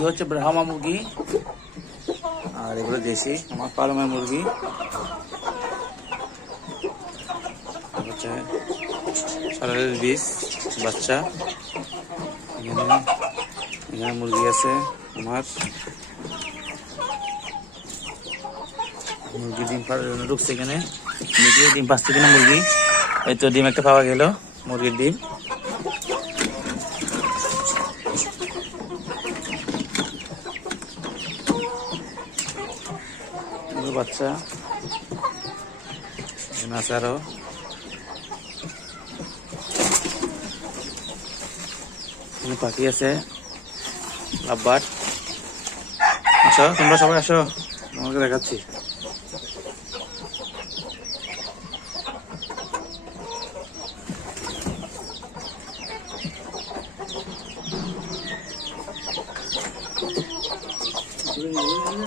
মুরগি হচ্ছে ব্রাহ্মা মুরগি, আর এগুলো দেশি আমার পালমের মুরগি। হচ্ছে সরালের বীজ বাচ্চা। এখানে মুরগি আছে আমার, মুরগি ডিম পাড়ার জন্য ঢুকছে এখানে। মুরগি ডিম পাচ্ছে কিনা মুরগি, এই তো ডিম একটা পাওয়া গেল, মুরগির ডিম। বাচ্চা এখানে আছে আরো। পাখি আছে লাভবার্ড। আচ্ছা তোমরা সবাই আসো, তোমাকে দেখাচ্ছি।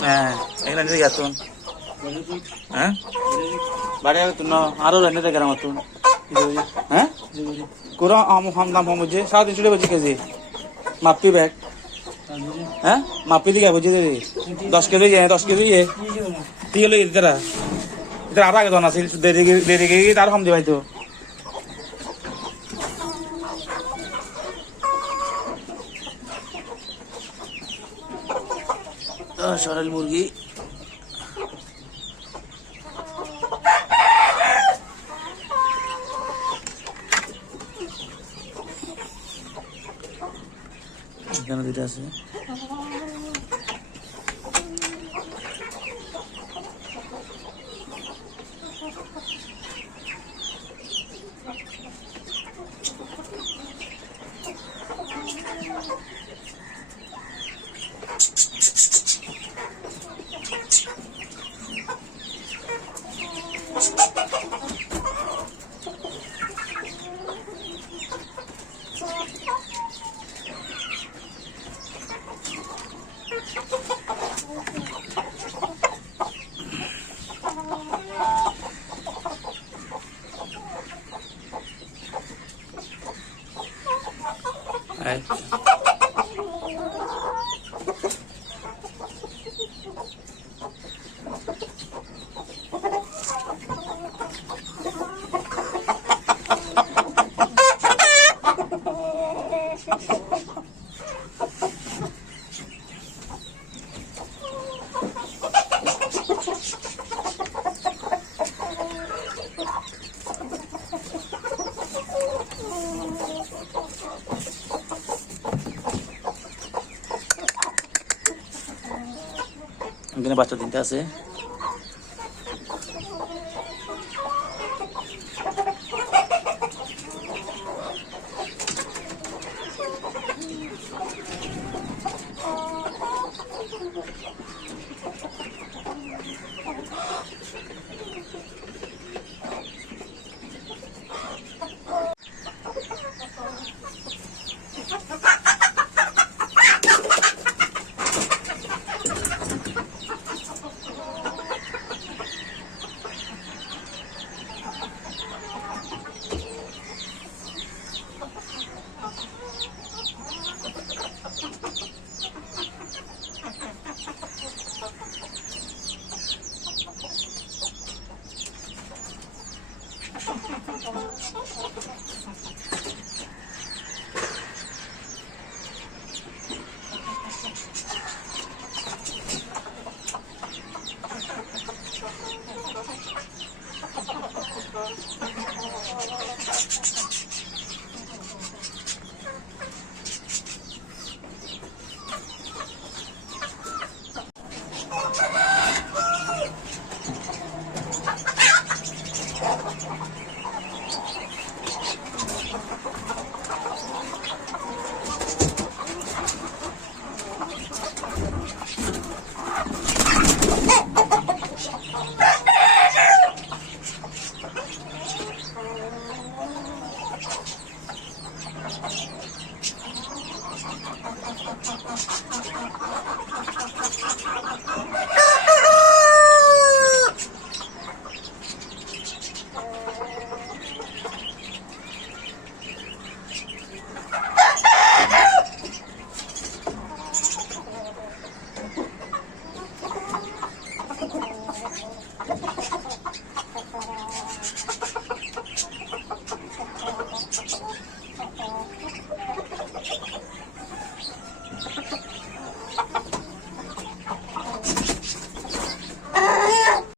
হ্যাঁ এখানে দিকে আসুন। হ্যাঁ বাড়ি আগে তুন আরো রান্না দেখে আমার তুন। হ্যাঁ কোরা হাম দাম হাম বুঝে 350 টাকা কেজি মাপি ব্যাগ। হ্যাঁ মাপি দিকে বুঝে দে 10 কেজি 10 কেজি ঠিক হলো ইতারা ইতারা আর আগে দন আছে দেরি গিয়ে তার হাম দিবাই তো। সরাল মুরগি এখানে দুটো আছে। এখানে বাচ্চা তিনটা আছে।